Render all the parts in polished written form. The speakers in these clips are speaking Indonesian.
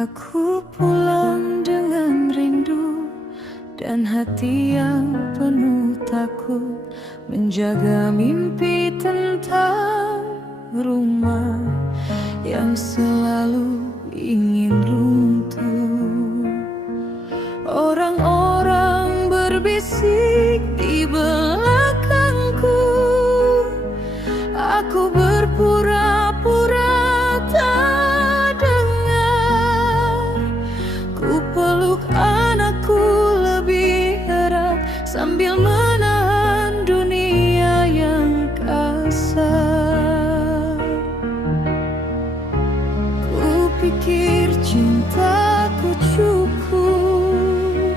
Aku pulang dengan rindu dan hati yang penuh takut, menjaga mimpi tentang rumah yang selalu ingin runtuh. Orang-orang berbisik di belakangku, aku berpura-pura tak dengar. Ku peluk anakku lebih erat sambil menahan dunia yang kasar. Ku pikir cintaku cukup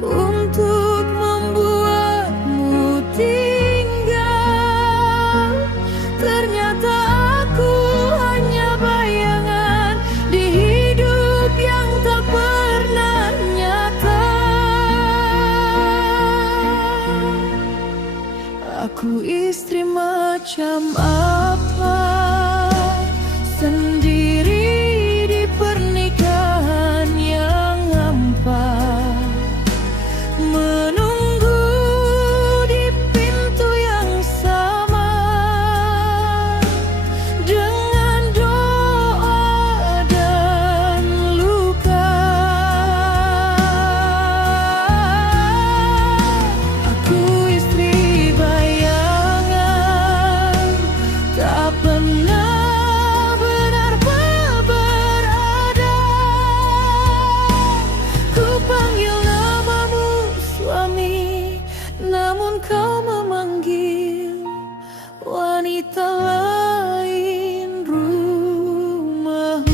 untuk membuatmu tinggal. Ternyata aku hanya bayangan di hidup yang tak pernah nyata. Aku istri macam apa, sendiri di pernikahan yang hampa, menunggu di pintu yang sama, dengan doa dan luka. Aku istri bayangan, tak pernah benar-benar berada. Ku panggil namamu suami, namun kau memanggil wanita lain rumahmu.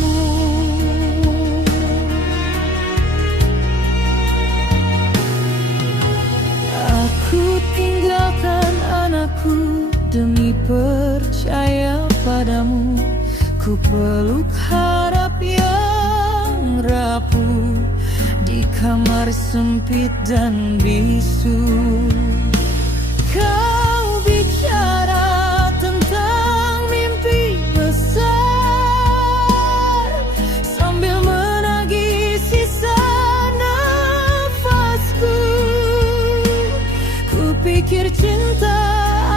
Aku tinggalkan anakku demi percaya padamu. Ku peluk harap yang rapuh di kamar sempit dan bisu. Kau bicara tentang mimpi besar sambil menagih sisa nafasku. Ku pikir cinta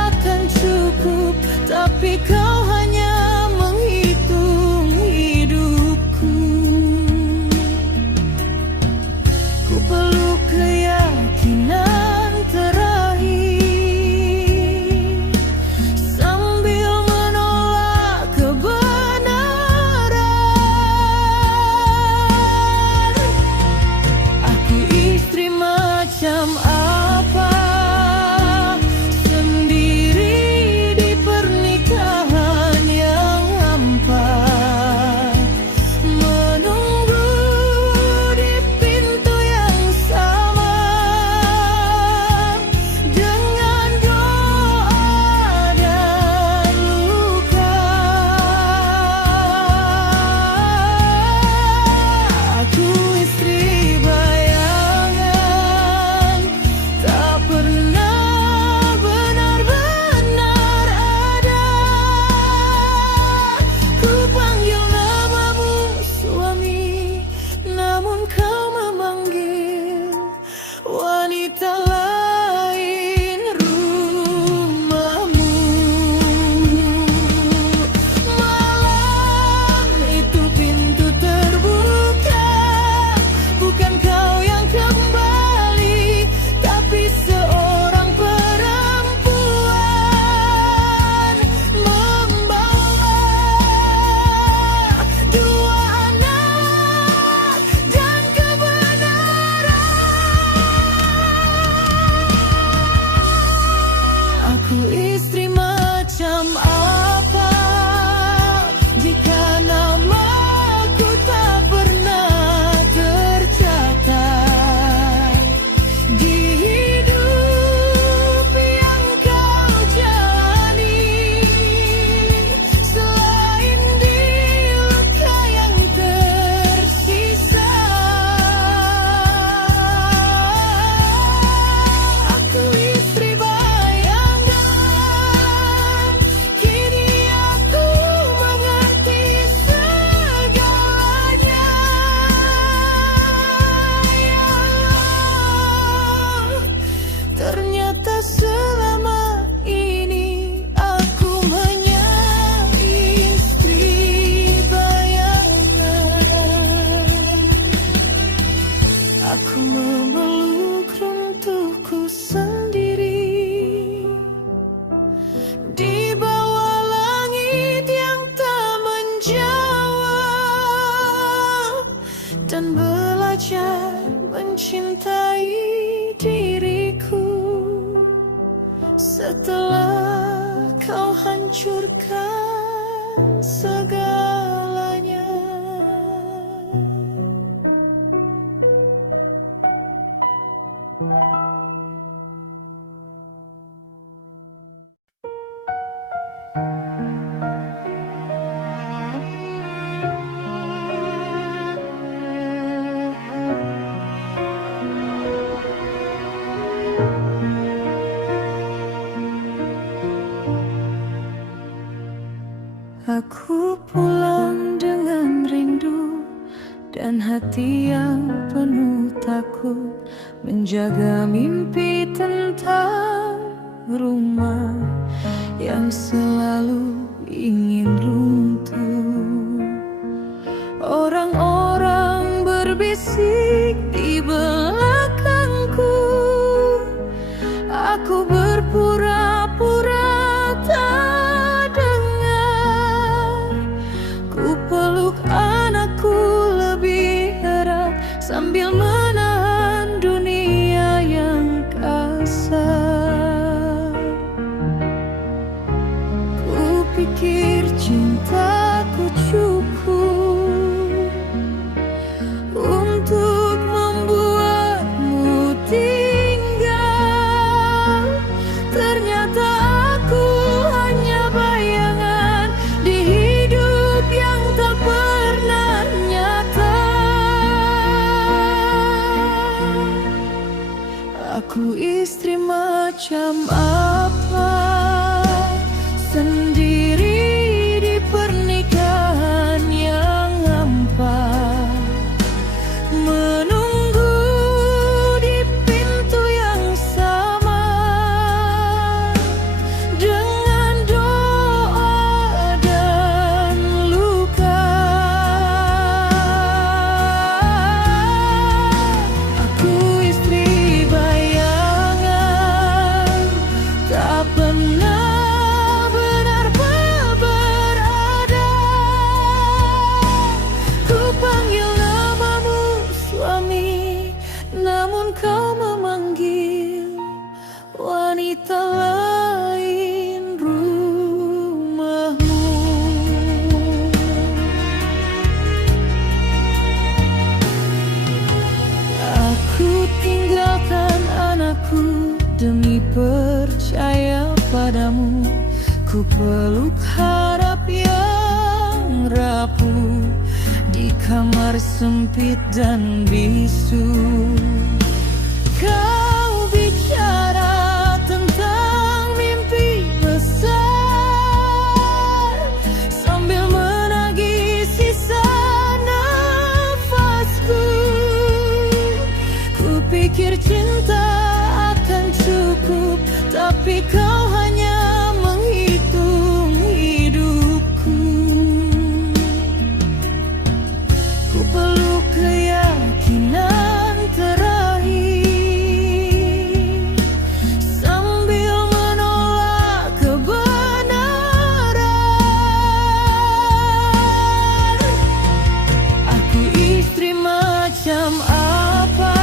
akan cukup, tapi kau hanya menghitung hidupku. Ku peluk keyakinan terakhir memberikan segalanya. Aku pulang dengan rindu dan hati yang penuh takut, menjaga mimpi tentang rumah yang selalu ingin runtuh. Orang-orang berbisik di belakangku, aku berpura-pura tak dengar. Ku peluk anakku lebih erat sambil menahan dunia yang kasar. Ku pikir cintaku cukup untuk membuatmu tinggal. Ternyata aku hanya bayangan di hidup yang tak pernah nyata. Aku istri macam apa, sendiri di pernikahan yang hampa, menunggu di pintu yang sama, dengan doa dan luka. Aku istri bayangan, tak pernah benar-benar berada. Ku panggil namamu suami, namun kau memanggil wanita lain rumahmu. Aku tinggalkan anakku demi percaya padamu. Ku peluk harap yang rapuh di kamar sempit dan bisu. Kau bicara tentang mimpi besar sambil menagih sisa nafasku. Ku pikir cinta akan cukup, tapi kau hanya menghitung hidupku. Ku peluk keyakinan terakhir sambil menolak kebenaran. Aku istri macam apa,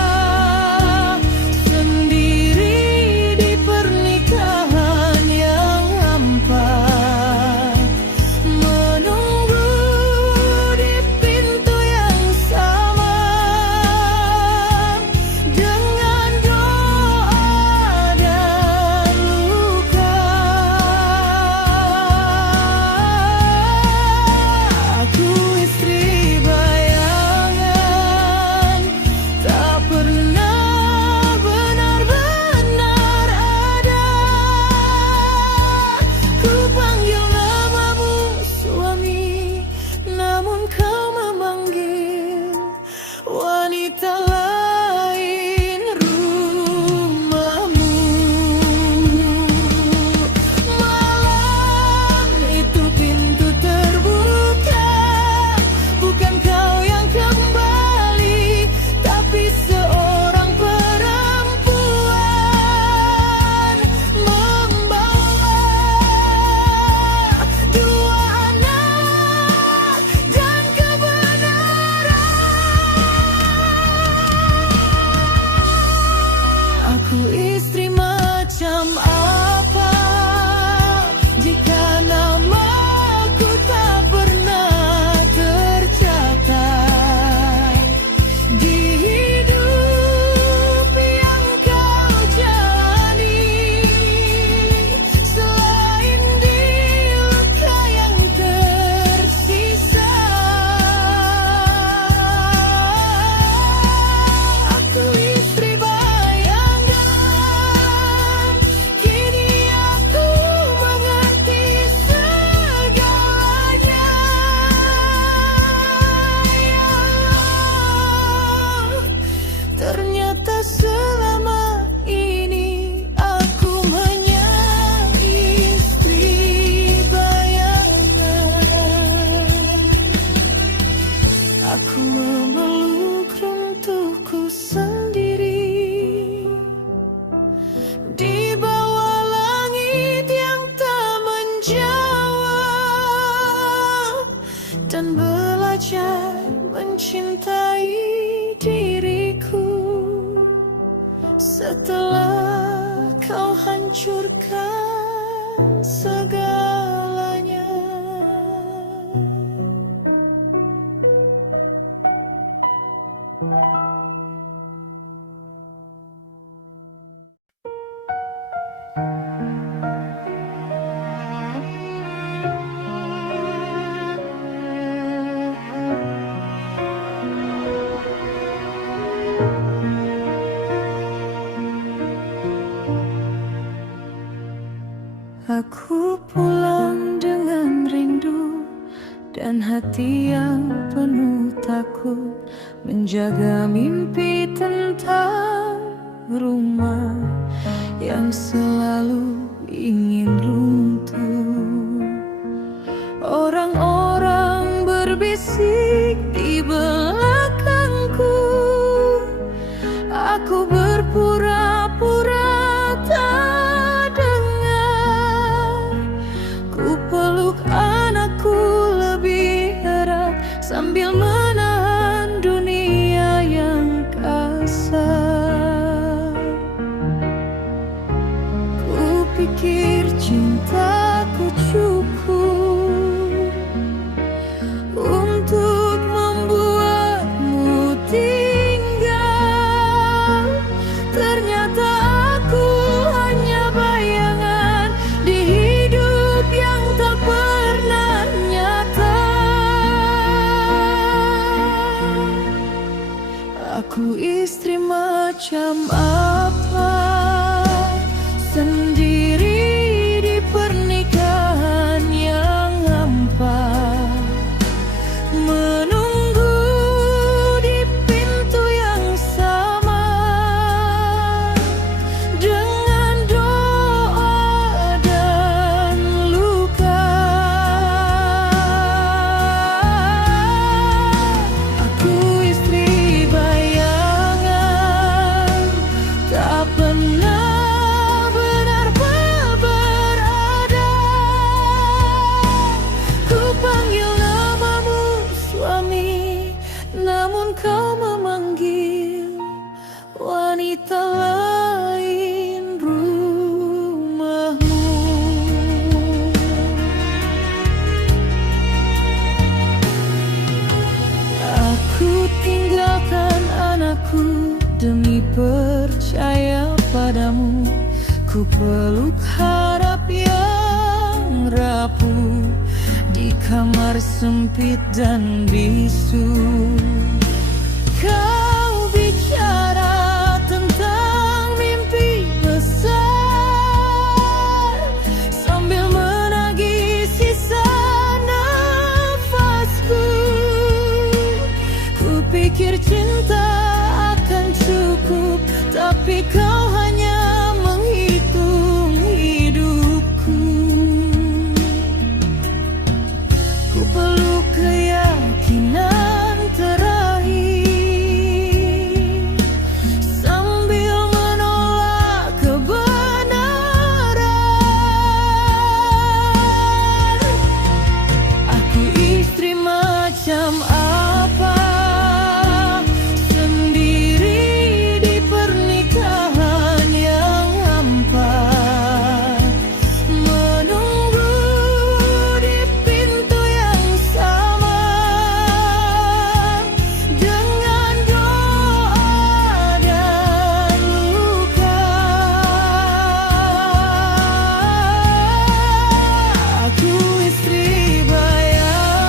dan belajar mencintai diriku setelah kau hancurkan segalanya. Aku pulang dengan rindu dan hati yang penuh takut, menjaga mimpi tentang rumah yang selalu ingin runtuh. Orang-orang berbisik di belakangku, aku berpura-pura tak dengar. Ku peluk anakku lebih erat sambil menahan dunia yang kasar. Ku pikir cintaku cukup untuk membuatmu tinggal. Ternyata aku hanya bayangan di hidup yang tak pernah nyata. Aku istri macam apa, sendiri di pernikahan yang hampa, menunggu di pintu yang sama dengan doa dan luka. Aku istri bayangan, tak pernah benar-benar berada. Ku panggil namamu suami, namun kau memanggil wanita lain rumahmu. Aku tinggalkan anakku demi percaya padamu. Ku peluk harap yang rapuh di kamar sempit dan bisu. Kau bicara tentang mimpi besar sambil menagih sisa nafasku. Ku pikir cinta akan cukup, tapi kau hanya menghitung hidupku. Ku peluk keyakinan terakhir sambil menolak kebenaran. Aku istri macam apa, sendiri di pernikahan yang hampa, menunggu di pintu yang sama dengan doa dan luka. Aku istri bayangan,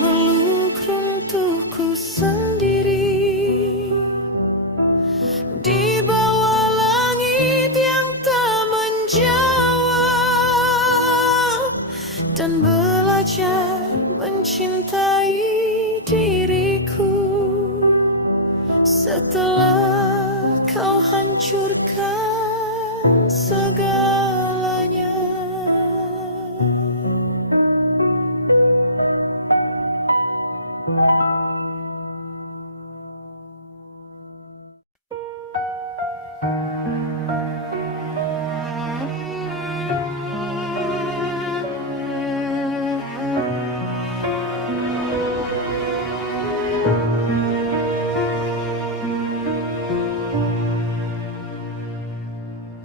memeluk runtuhku sendiri di bawah langit yang tak menjawab, dan belajar mencintai diriku setelah kau hancurkan segalanya.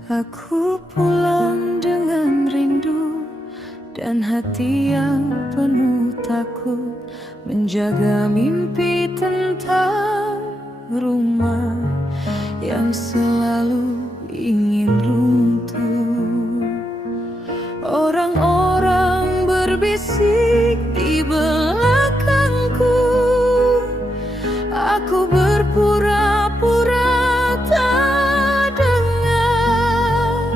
Aku pulang dengan rindu dan hati yang penuh takut, menjaga mimpi tentang rumah yang selalu ingin runtuh. Orang-orang berbisik di belakangku, aku berpura-pura tak dengar.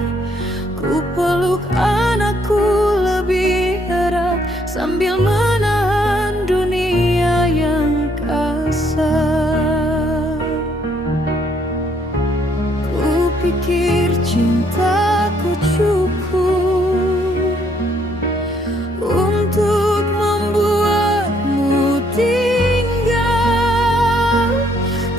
Ku peluk anakku lebih erat sambil menahan dunia yang kasar. Ku pikir cintaku cukup untuk membuatmu tinggal.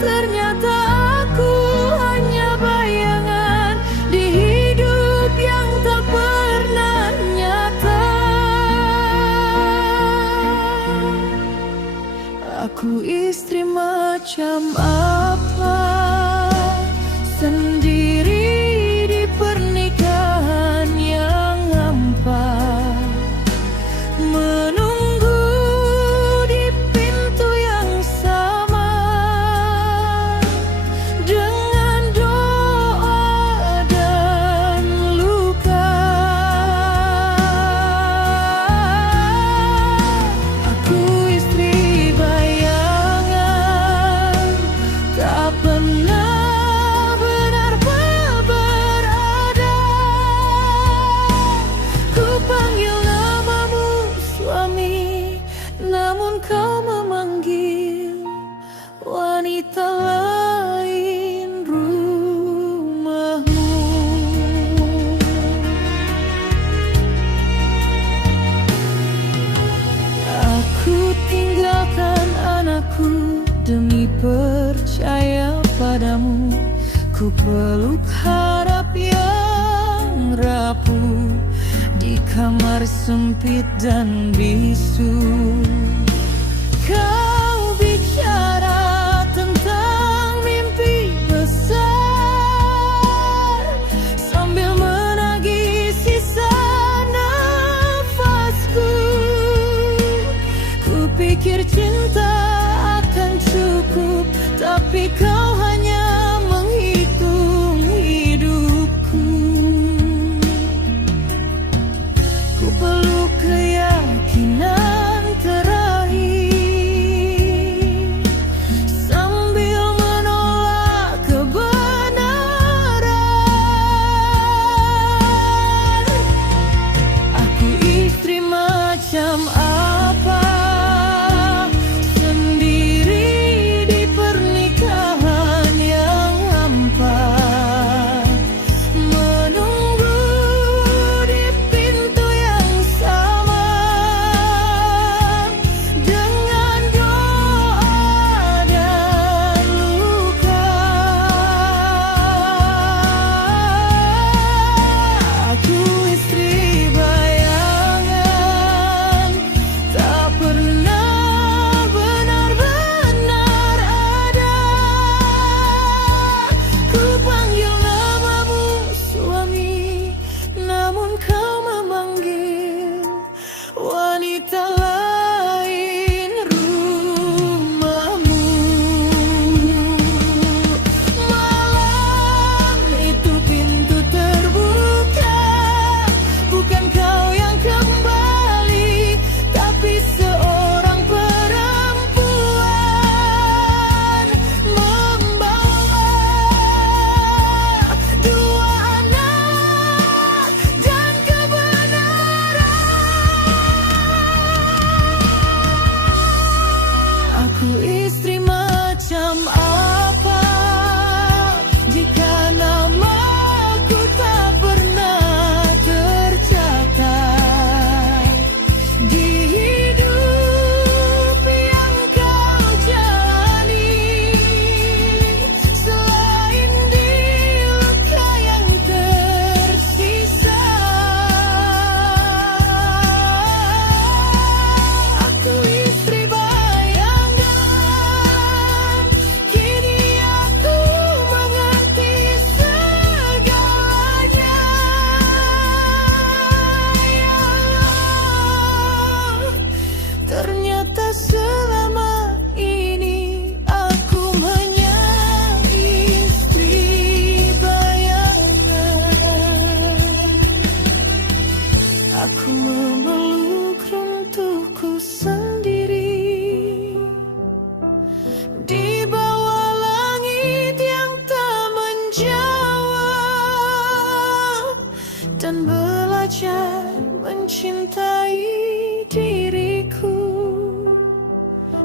Ternyata aku hanya bayangan di hidup yang tak pernah nyata. Aku istri macam apa, sendiri di pernikahan yang hampa, menunggu di pintu yang sama, dengan doa dan luka. Aku istri bayangan, tak pernah benar-benar berada. Ku panggil namamu suami, namun kau memanggil wanita lain rumahmu. Aku tinggalkan anakku demi percaya padamu. Ku peluk harap yang rapuh di kamar sempit dan bisu. Kau bicara tentang mimpi besar sambil menagih sisa nafasku. Ku pikir cinta akan cukup, tapi kau hanya menghitung hidupku. Ku peluk keyakinan terakhir sambil menolak kebenaran. Aku istri macam apa, sendiri di pernikahan yang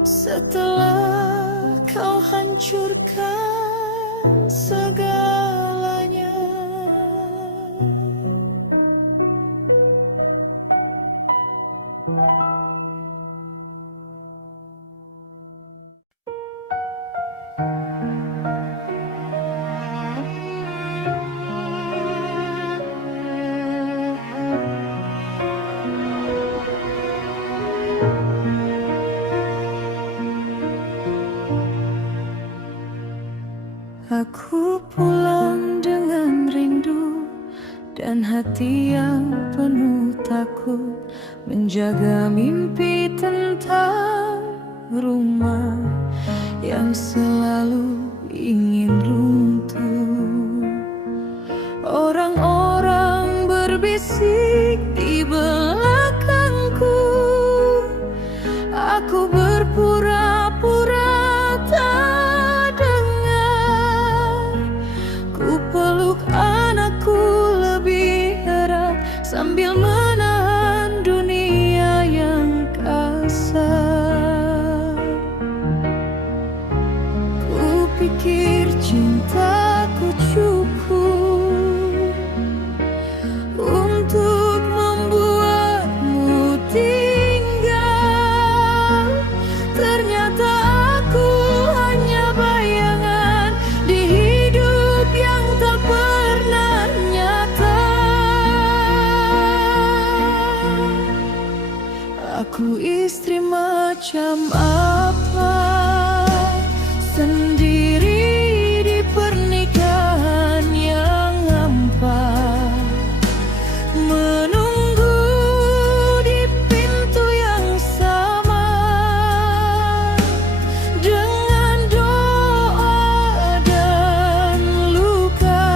setelah kau hancurkan segalanya. Aku pulang dengan rindu dan hati yang penuh takut, menjaga mimpi tentang rumah yang selalu ingin runtuh. Orang-orang berbisik di belakangku, aku berpura-pura tak dengar. Ku peluk anakku lebih erat sambil menahan dunia yang kasar. Ku pikir cintaku cukup untuk membuatmu tinggal. Ternyata aku hanya bayangan di hidup yang tak pernah nyata. Aku istri macam apa, sendiri di pernikahan yang hampa, menunggu di pintu yang sama, dengan doa dan luka.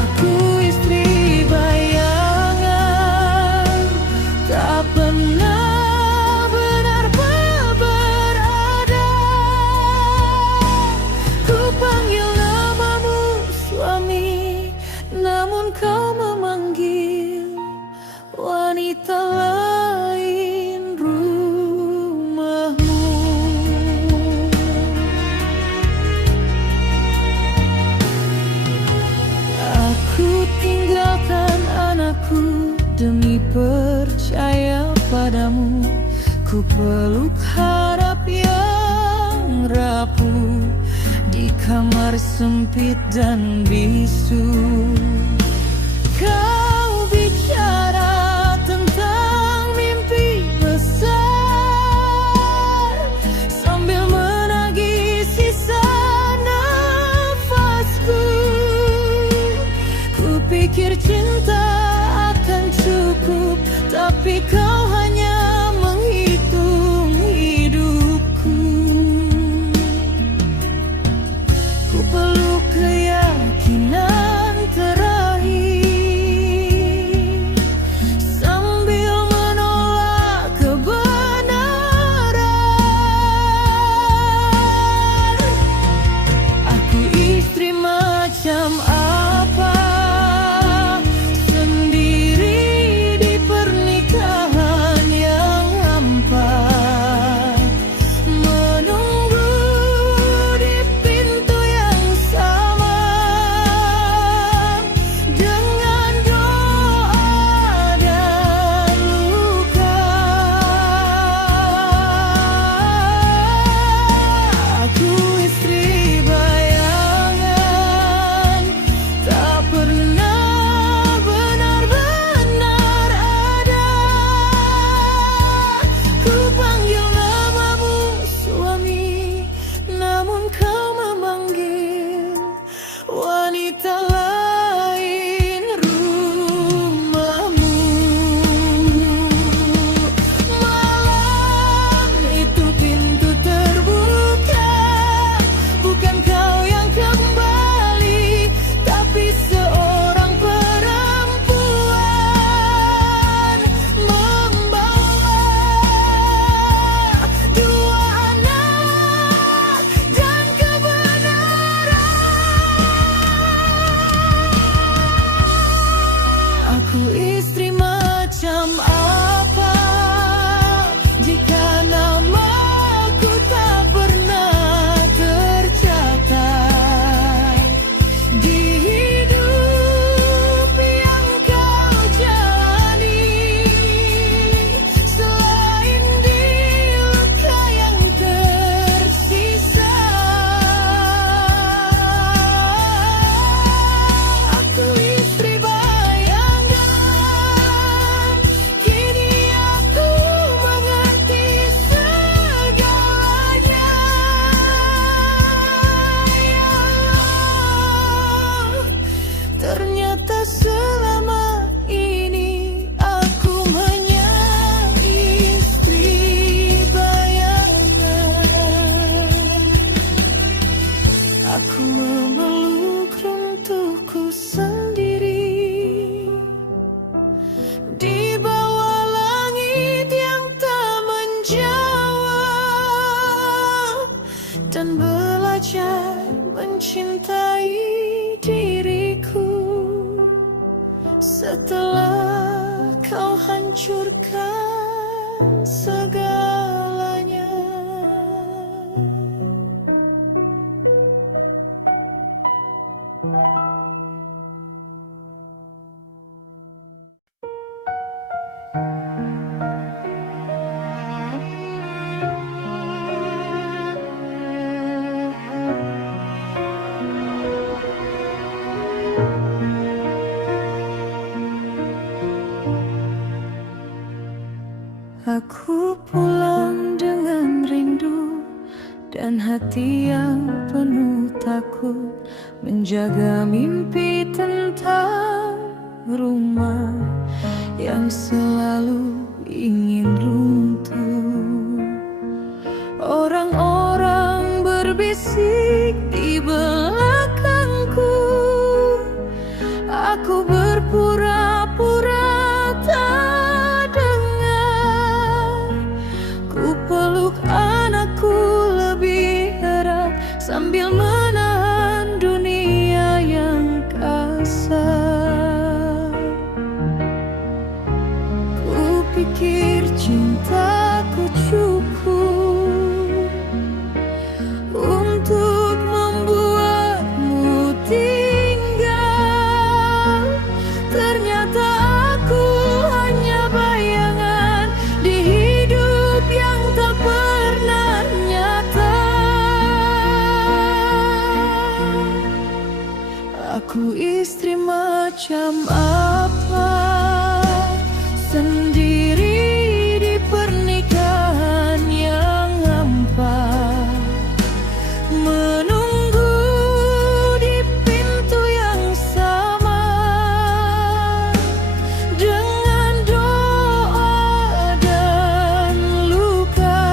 Aku istri bayangan, tak pernah benar-benar berada. Ku panggil namamu suami, namun kau memanggil wanita lain rumahmu. Aku tinggalkan anakku demi percaya padamu. Ku peluk harap yang rapuh di kamar sempit dan bisu. Kau bicara tentang mimpi besar sambil menagih sisa nafasku. Ku pikir cinta akan cukup, tapi kau hanya menghitung hidupku. Ku peluk keyakinan terakhir sambil menolak kebenaran. Aku istri macam apa, sendiri di pernikahan menghancurkan segalanya. Aku pulang dengan rindu dan hati yang penuh takut, menjaga mimpi tentang rumah yang selalu ingin runtuh. Orang-orang berbisik di belakangku, aku berpura-pura tak dengar. Ku peluk anakku lebih erat sambil menahan dunia yang kasar. Ku pikir cintaku cukup untuk membuatmu tinggal. Ternyata aku hanya bayangan di hidup yang tak pernah nyata. Aku istri macam apa, sendiri di pernikahan yang hampa, menunggu di pintu yang sama, dengan doa dan luka.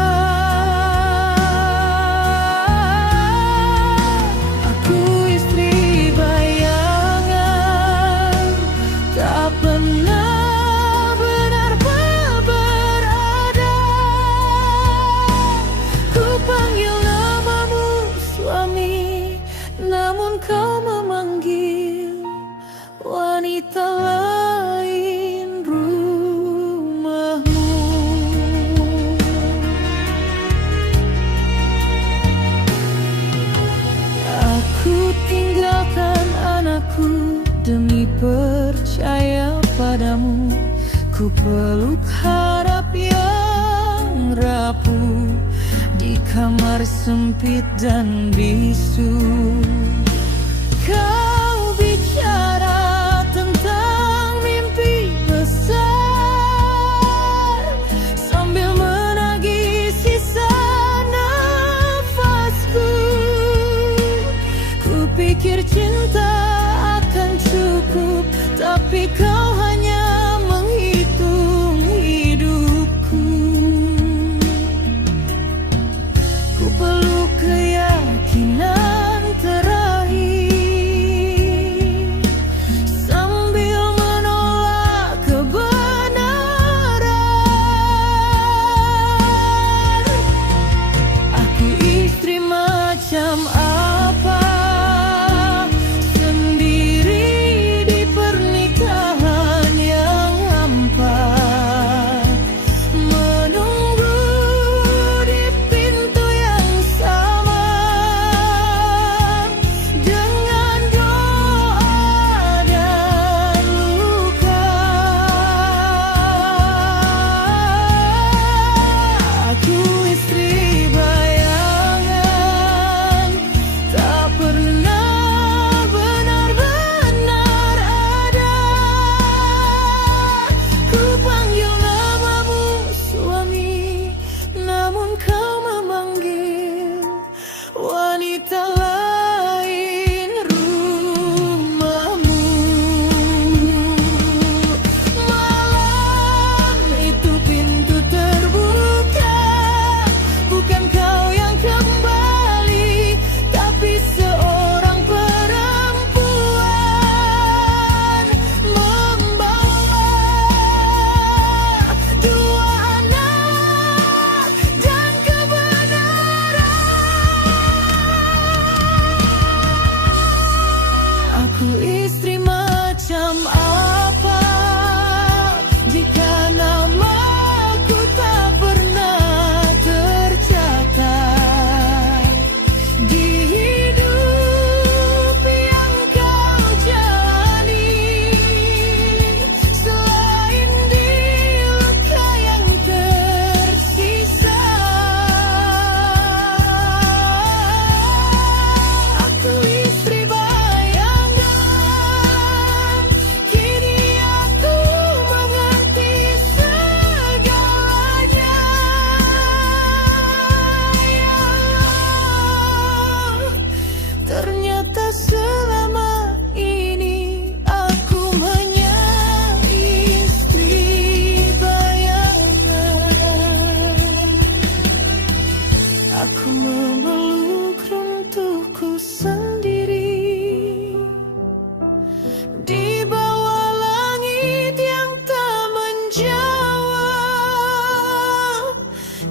Aku istri bayangan, tak pernah benar-benar berada. Ku panggil namamu suami, namun kau memanggil wanita lain rumahmu. Aku tinggalkan anakku demi percaya padamu. Ku peluk harap yang rapuh di kamar sempit dan bisu. Kau bicara tentang mimpi besar sambil menagih sisa nafasku. Ku pikir cinta akan cukup, tapi kau hanya menghitung hidupku. Ku peluk keyakinan terakhir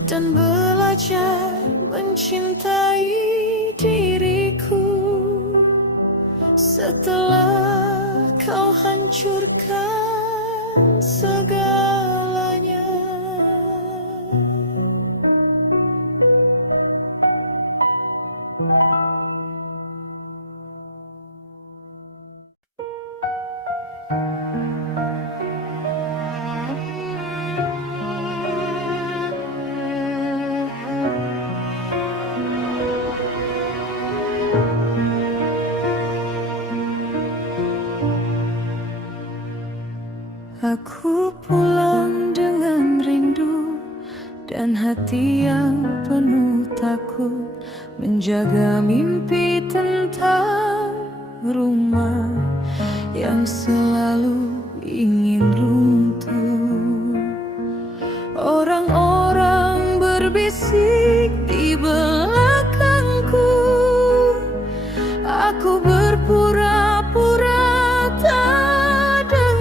dan belajar mencintai diriku. Setelah kau hancurkan segalanya. Aku pulang dengan rindu dan hati yang penuh takut, menjaga mimpi tentang rumah yang selalu ingin runtuh. Orang-orang berbisik di belakangku, aku berpura-pura tak dengar.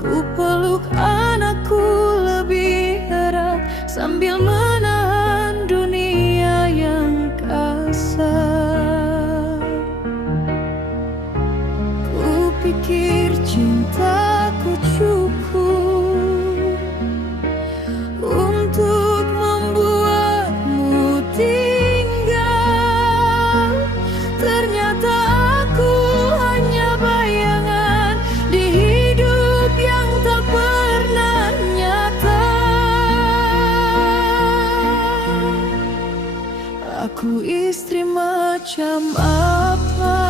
Ku peluk anakku lebih erat sambil menahan dunia yang kasar. Ku pikir cintaku cukup untuk membuatmu tinggal. Ternyata aku hanya bayangan di hidup yang tak pernah nyata. Aku istri macam apa,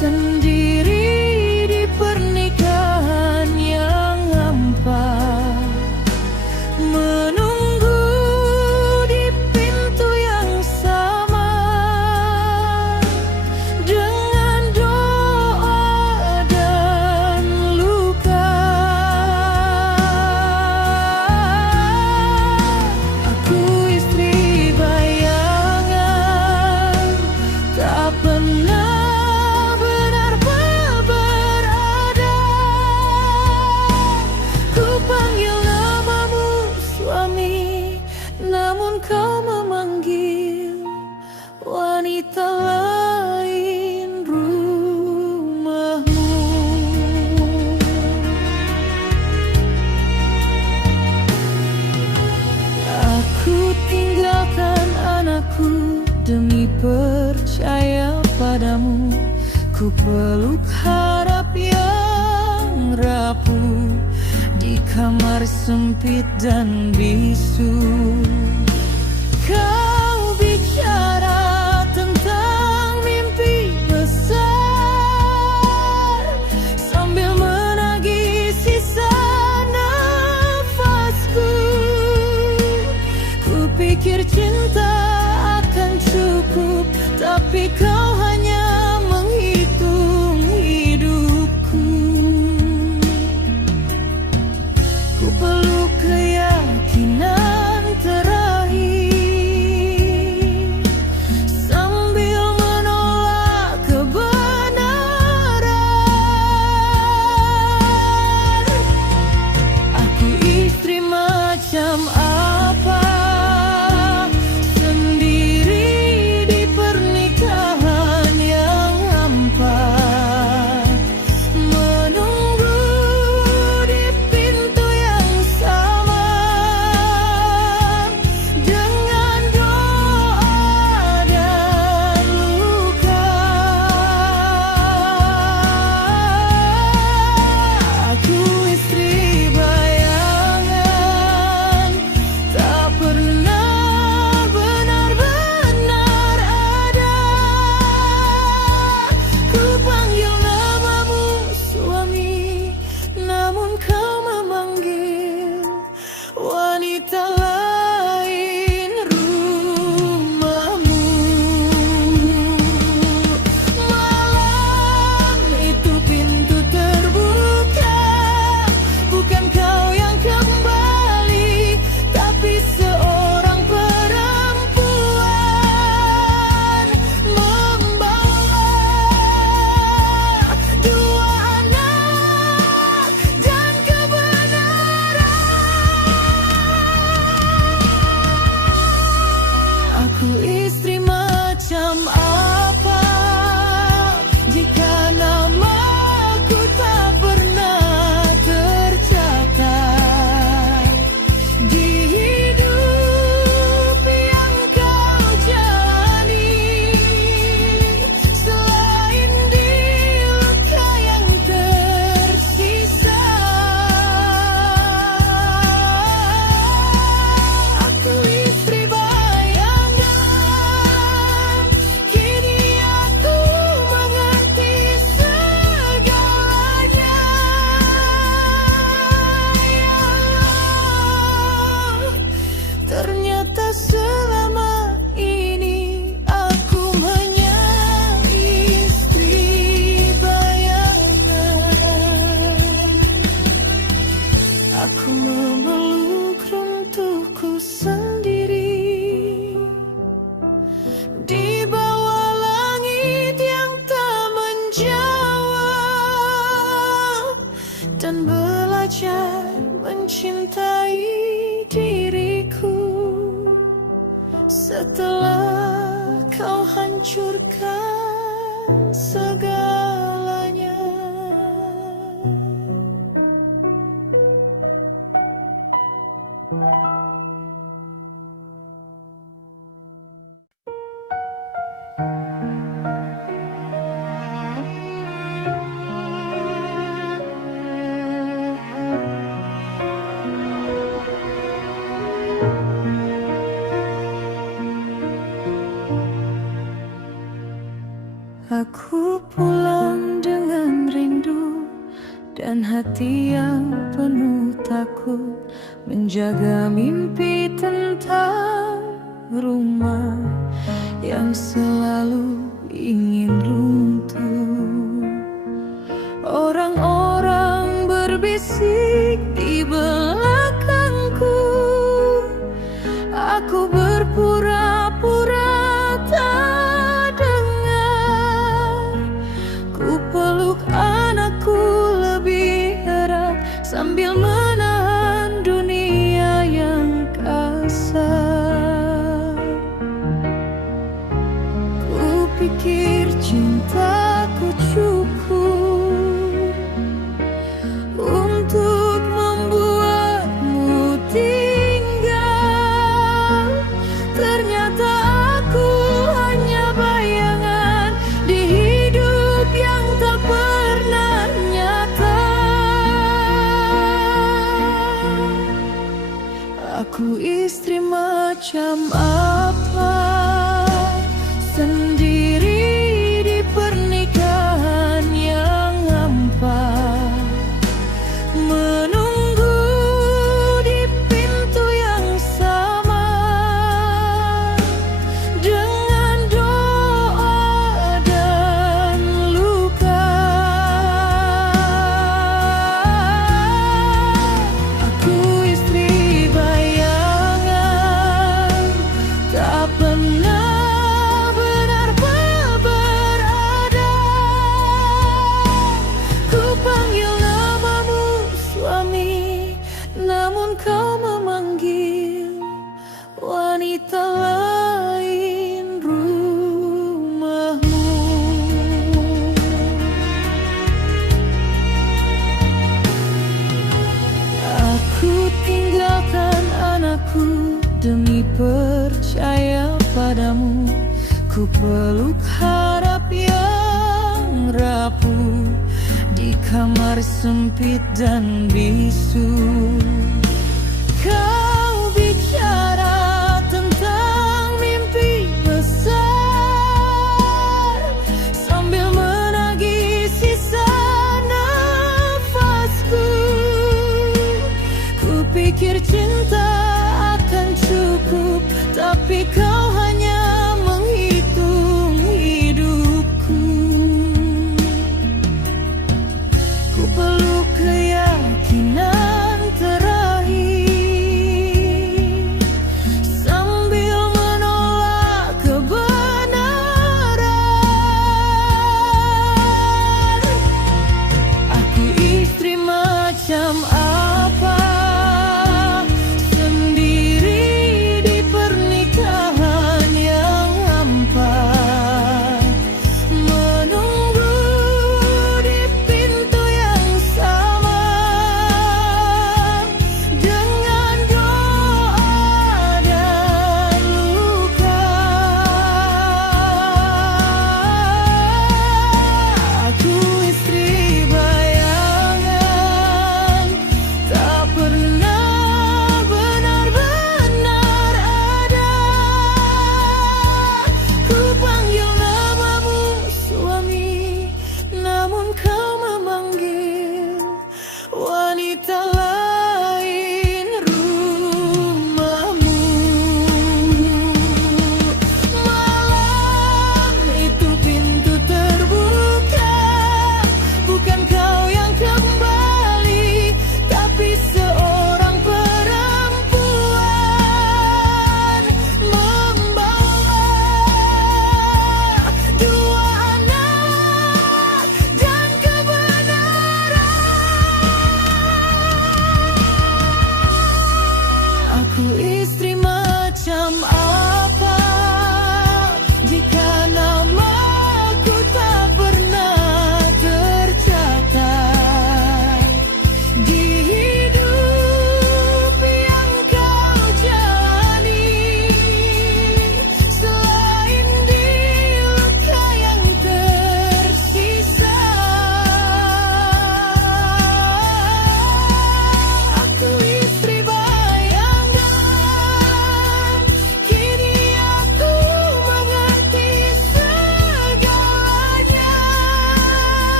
sendiri di pernikahan yang hampa, menunggu di pintu yang sama dengan doa dan luka. Aku istri bayangan, tak pernah benar-benar berada. Ku panggil namamu suami, namun kau memanggil wanita lain rumahmu. Aku tinggalkan anakku demi percaya padamu. Ku peluk harap yang rapuh di kamar sempit dan bisu. Kau bicara tentang mimpi besar sambil menagih sisa nafasku. Ku pikir cinta akan cukup, tapi kau hanya menghitung hidupku. Ku peluk keyakinan terakhir Aku memeluk runtuhku sendiri di bawah langit yang tak menjawab, dan belajar mencintai diriku setelah kau hancurkan segalanya. Aku pulang dengan rindu dan hati yang penuh takut, menjaga mimpi tentang rumah yang selalu ingin runtuh. Orang-orang berbisik di belakangku, aku berpura-pura tak dengar. Ku peluk anakku lebih erat sambil menahan dunia yang kasar. Ku pikir cintaku cukup untuk membuatmu tinggal. Ternyata aku hanya bayangan di hidup yang tak pernah nyata. Aku istri macam apa, sendiri di pernikahan yang hampa, menunggu di pintu yang sama, dengan doa dan luka. Aku istri bayangan, tak pernah benar-benar berada. Ku panggil namamu suami, namun kau memanggil wanita lain rumahmu. Aku tinggalkan anakku demi percaya padamu. Ku peluk harap yang rapuh di kamar sempit dan bisu. Kau bicara tentang mimpi besar sambil menagih sisa nafasku. Ku pikir cinta akan cukup, tapi kau hanya menghitung hidupku. Ku peluk keyakinan terakhir sambil menolak kebenaran. Aku istri macam apa, sendiri di pernikahan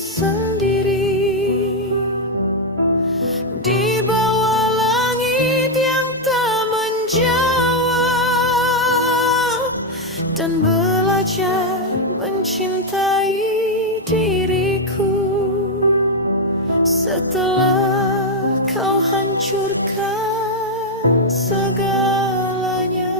sendiri di bawah langit yang tak menjawab, dan belajar mencintai diriku setelah kau hancurkan segalanya.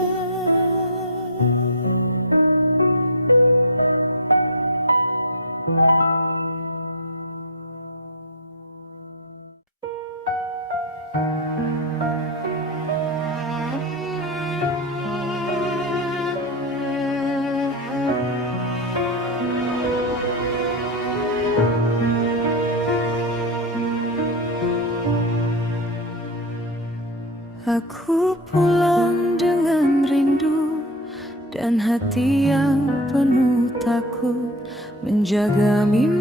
Aku pulang dengan rindu dan hati yang penuh takut, menjaga mimpi